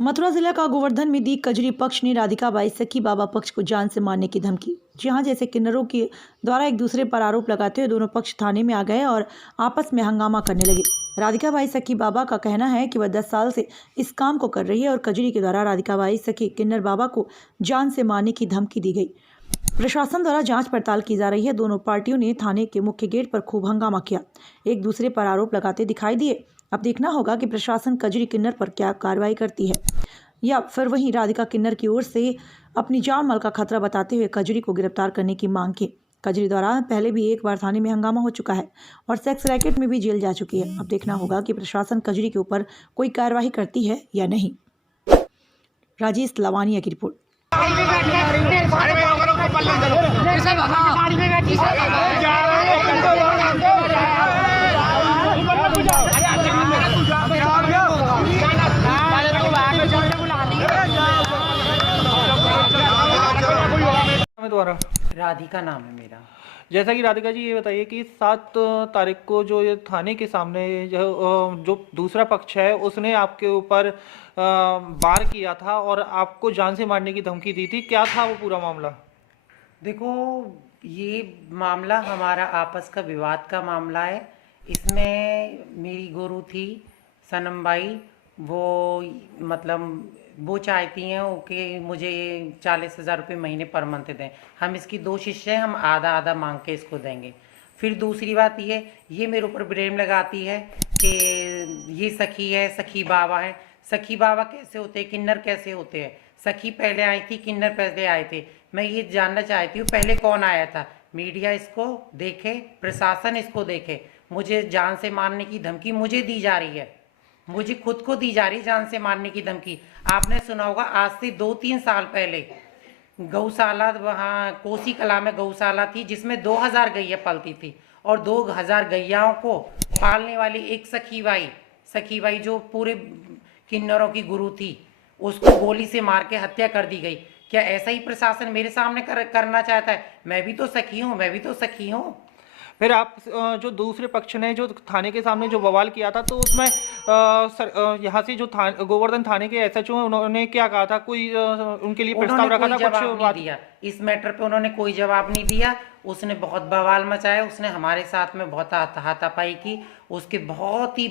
मथुरा जिला का गोवर्धन में दी कजरी पक्ष ने राधिका बाई सखी बाबा पक्ष को जान से मारने की धमकी। जहां जैसे किन्नरों के द्वारा एक दूसरे पर आरोप लगाते हुए दोनों पक्ष थाने में आ गए और आपस में हंगामा करने लगे। राधिका बाई सखी बाबा का कहना है कि वह 10 साल से इस काम को कर रही है और कजरी के द्वारा राधिका बाई सखी किन्नर बाबा को जान से मारने की धमकी दी गई। प्रशासन द्वारा जांच पड़ताल की जा रही है। दोनों पार्टियों ने थाने के मुख्य गेट पर खूब हंगामा किया, एक दूसरे पर आरोप लगाते दिखाई दिए। अब देखना होगा कि प्रशासन कजरी किन्नर पर क्या कार्रवाई करती है या फिर वहीं राधिका किन्नर की ओर से अपनी जान माल का खतरा बताते हुए कजरी को गिरफ्तार करने की मांग की। कजरी द्वारा पहले भी एक बार थाने में हंगामा हो चुका है और सेक्स रैकेट में भी जेल जा चुकी है। अब देखना होगा कि प्रशासन कजरी के ऊपर कोई कार्रवाई करती है या नहीं। राजेश लवानिया की रिपोर्ट। द्वारा राधिका नाम है मेरा। जैसा कि राधिका जी, ये बताइए कि 7 तारीख को जो ये थाने के सामने जो दूसरा पक्ष है उसने आपके ऊपर वार किया था और आपको जान से मारने की धमकी दी थी। क्या था वो पूरा मामला? देखो, ये मामला हमारा आपस का विवाद का मामला है। इसमें मेरी गुरु थी सनम बाई, वो चाहती हैं कि मुझे 40,000 रुपये महीने पर मंथ दें। हम इसकी 2 शिष्य हैं, हम आधा आधा मांग के इसको देंगे। फिर दूसरी बात ये मेरे ऊपर ब्लेम लगाती है कि ये सखी है, सखी बाबा है। सखी बाबा कैसे होते हैं, किन्नर कैसे होते हैं? सखी पहले आई थी, किन्नर पहले आए थे। मैं ये जानना चाहती हूँ पहले कौन आया था। मीडिया इसको देखे, प्रशासन इसको देखे। मुझे जान से मारने की धमकी मुझे दी जा रही है, मुझे खुद को दी जा रही जान से मारने की धमकी। आपने सुना होगा, आज से 2-3 साल पहले गौशाला, वहाँ कोसी कला में गौशाला थी जिसमें 2000 गैया पलती थी और 2000 गैयाओं को पालने वाली एक सखी बाई जो पूरे किन्नरों की गुरु थी, उसको गोली से मार के हत्या कर दी गई। क्या ऐसा ही प्रशासन मेरे सामने करना चाहता है? मैं भी तो सखी हूँ। फिर आप जो दूसरे पक्ष ने जो थाने के सामने जो बवाल किया था, तो उसमें यहाँ से जो गोवर्धन थाने के एसएचओ हैं, उन्होंने क्या कहा था? कोई उनके लिए प्रस्ताव रखा था? कुछ बात दिया इस मैटर पे? उन्होंने कोई जवाब नहीं दिया। उसने बहुत बवाल मचाया, उसने हमारे साथ में बहुत हाथापाई की। उसके बहुत ही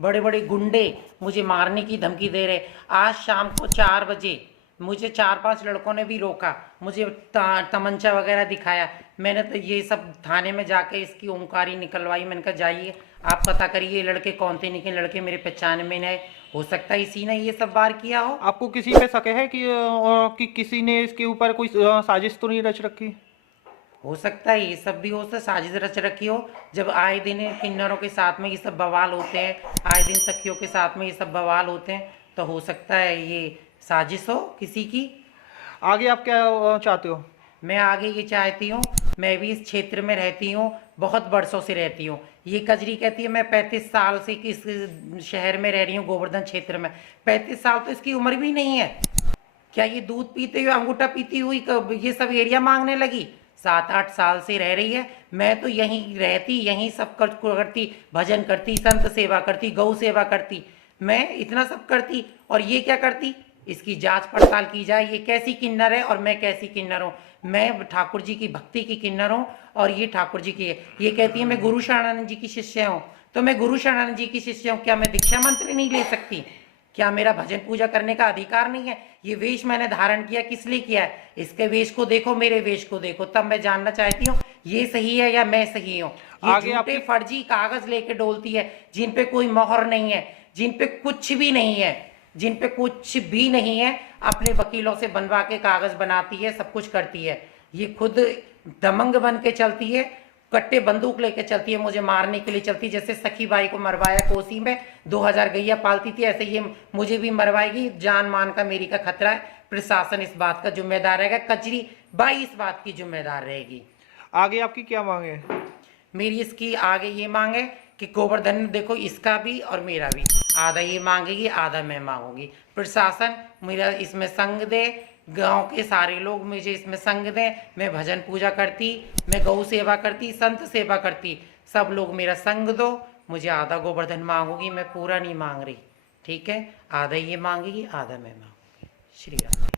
बड़े बड़े गुंडे मुझे मारने की धमकी दे रहे। आज शाम को 4 बजे मुझे 4-5 लड़कों ने भी रोका, मुझे तमंचा वगैरह दिखाया। मैंने तो ये सब थाने में जाके इसकी ओंकारी निकलवाई। मैंने कहा जाइए आप पता करिए ये लड़के कौन थे। निकले लड़के मेरे पहचान में है, हो सकता है इसी ने ये सब वार किया हो। आपको किसी पे शक है कि किसी ने इसके ऊपर कोई साजिश तो नहीं रच रखी? हो सकता है ये सब भी हो सकता, साजिश रच रखी हो। जब आए दिन किन्नरों के साथ में ये सब बवाल होते हैं, आए दिन सखियों के साथ में ये सब बवाल होते हैं, तो हो सकता है ये साजिश हो किसी की। आगे आप क्या चाहते हो? मैं आगे ये चाहती हूँ, मैं भी इस क्षेत्र में रहती हूँ, बहुत वर्षों से रहती हूँ। ये कजरी कहती है मैं 35 साल से इस शहर में रह रही हूँ, गोवर्धन क्षेत्र में। 35 साल तो इसकी उम्र भी नहीं है। क्या ये दूध पीते हुए, अंगूठा पीती हुई ये सब एरिया मांगने लगी? 7-8 साल से रह रही है। मैं तो यहीं रहती, यहीं सब करती, भजन करती, संत सेवा करती, गौ सेवा करती, मैं इतना सब करती। और ये क्या करती? इसकी जांच पड़ताल की जाए, ये कैसी किन्नर है और मैं कैसी किन्नर हूँ। मैं ठाकुर जी की भक्ति की किन्नर हूँ और ये ठाकुर जी की है। ये कहती है मैं गुरु शरणानंद जी की शिष्य हूँ, तो मैं गुरु शरणानंद जी की शिष्य हूँ। क्या मैं दीक्षा मंत्र नहीं ले सकती? क्या मेरा भजन पूजा करने का अधिकार नहीं है? ये वेश मैंने धारण किया, किस लिए किया है? इसके वेश को देखो, मेरे वेश को देखो, तब मैं जानना चाहती हूँ ये सही है या मैं सही हूँ। ये झूठे फर्जी कागज लेके डोलती है, जिन पे कोई मोहर नहीं है, जिन पे कुछ भी नहीं है, अपने वकीलों से बनवा के कागज बनाती है, सब कुछ करती है। ये खुद दमंग बन के चलती है, कट्टे बंदूक लेके चलती है, मुझे मारने के लिए चलती है। जैसे सखी बाई को मरवाया कोसी में, 2000 गैया पालती थी, ऐसे ये मुझे भी मरवाएगी। जान मान का मेरी का खतरा है। प्रशासन इस बात का जिम्मेदार रहेगा, कजरी बाई इस बात की जिम्मेदार रहेगी। आगे आपकी क्या मांग है? मेरी इसकी आगे ये मांग है कि गोवर्धन, देखो इसका भी और मेरा भी, आधा ये मांगेगी, आधा मैं मांगूंगी। प्रशासन मेरा इसमें संग दे, गांव के सारे लोग मुझे इसमें संग दें। मैं भजन पूजा करती, मैं गौ सेवा करती, संत सेवा करती, सब लोग मेरा संग दो। मुझे आधा गोवर्धन मांगूंगी, मैं पूरा नहीं मांग रही। ठीक है, आधा ये मांगेगी, आधा मैं मांगूंगी। श्री राम।